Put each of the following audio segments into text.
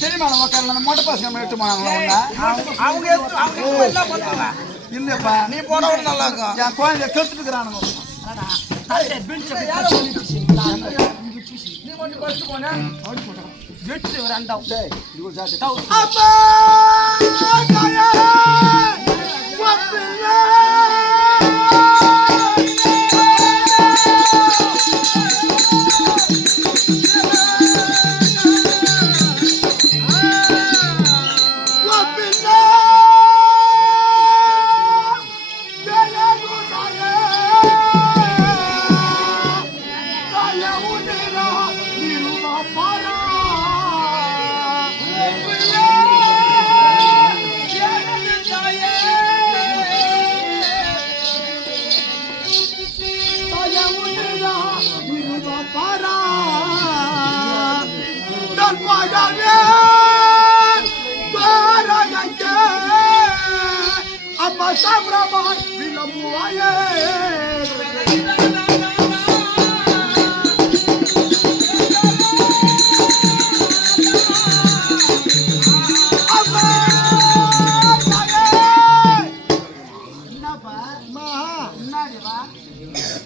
சரிம்மா உட்காரல மொட்டை பசங்க எட்டு போனாங்களா அவங்க என்ன பண்ணுவாங்க இல்லப்பா நீ போனா ஒரு நல்லா இருக்கும் என் குழந்தைய கெடுத்துட்டு இருக்கிறானுங்க நீ கொஞ்சம் பஸ்ட் போனா வெட்டு ஒரு அண்டா Sabraman bilamuaye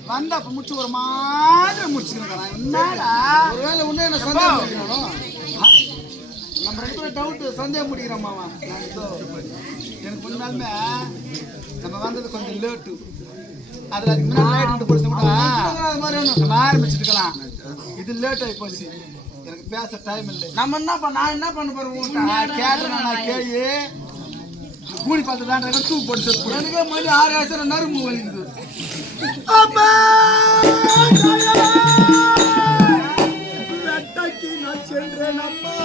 வந்தா முச்சு ஒரு மாதிரி முடிச்சுக்கிறேன் என்னடா ஒருவேளை உன்ன என்ன சந்தேகம் நம்ம ரெண்டு பேரும் டவுட் சந்தேகம் முடிக்கிறோம்மாவா எனக்கு கொஞ்ச நாளுமே நம்ம வந்தது கொஞ்சம் லேட்டு அதில் அதுக்கு முன்னாடி லைட் போட்டு நம்ம ஆரம்பிச்சுட்டுக்கலாம் இது லேட் ஆகி போச்சு எனக்கு பேச டைம் இல்லை நம்ம நான் என்ன பண்ண போறேன் நான் கேட்டேன் நான் கேள்வி கூலி பார்த்து தான் தூக்கு போட்டு செத்து எனக்கே மணி 6 நறும்பு வலிக்குது வெட்டக்கு நான் சென்றேன் அம்மா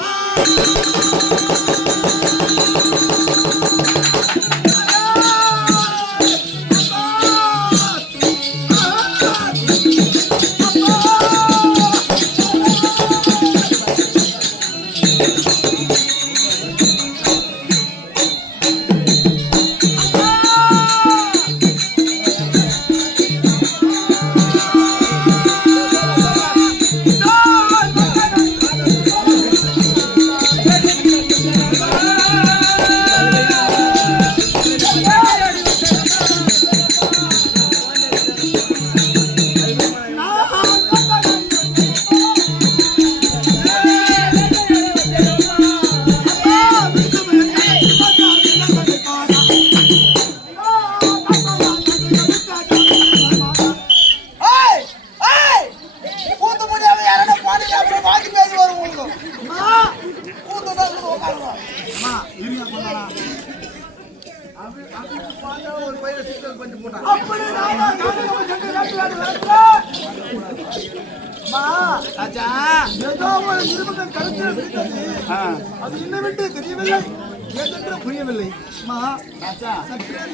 புரியவில்லை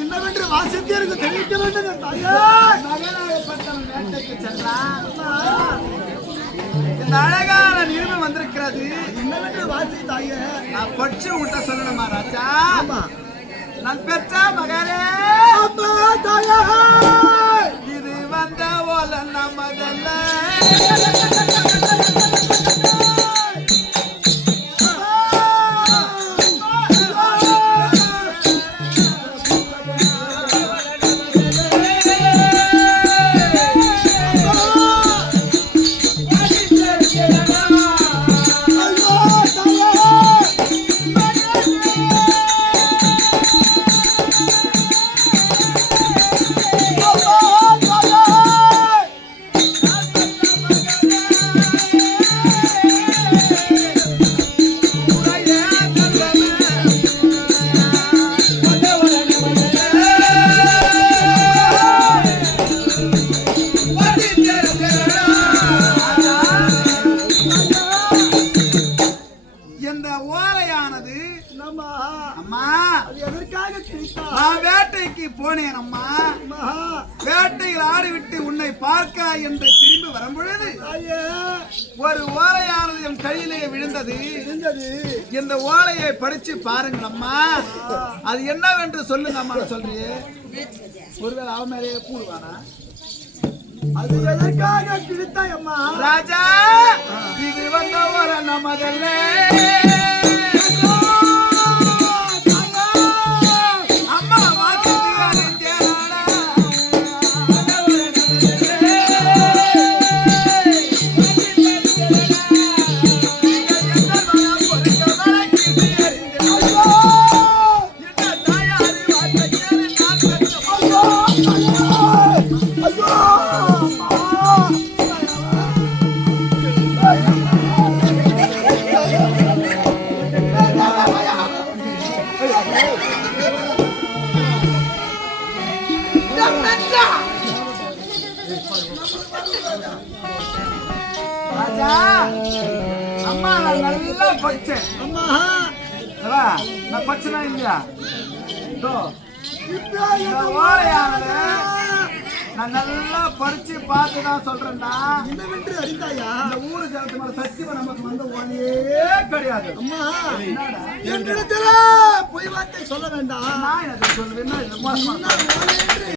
என்னவென்று வாசித்தே எனக்கு தெரிவிக்க வேண்டும் இந்த அழகான நிறுவ வந்திருக்கிறது என்னவென்று வாசி தாயே நான் படிச்சு உன்கிட்ட சொல்லணுமா ராஜா நான் பெற்ற மகனே இது வந்த ஓல நமதல்ல வேட்டைக்கு போனேன் அம்மா. வேட்டையில் ஆடிவிட்டு உன்னை பார்க்க என்று திரும்பி வரும்பொழுது ஒரு ஓலையானது என் கையிலே விழுந்தது. இந்த ஓலையை படிச்சு பாருங்கள் அம்மா, அது என்னவென்று சொல்லுங்க அம்மா. சொல்றியே ஒருவேளை அவன் மேலேயே கூடுவானா? அது எதற்காக கிழித்தாய் அம்மா? ராஜா, இது வந்த ஒரு நமதல்ல ராஜா அம்மா நான் நல்லா படிச்சேன். அம்மா ஏவா, நான் படிச்சனா இல்லையா? இதோ, இந்த ஓலையானது நான் நல்லா படிச்சு பார்த்து தான் சொல்றேன்டா. என்னவென்று அறிந்தாயா? இந்த ஊரு ஜனத்து மேல சத்தியமா நமக்கு வந்த ஓலையே கிடையாது. அம்மா என்னடா? என்னிடத்துல பொய் வார்த்தை சொல்ல வேண்டாம். நான் என்ன சொல்லுவேன்னா இது மோசமா நான் ஓலை என்று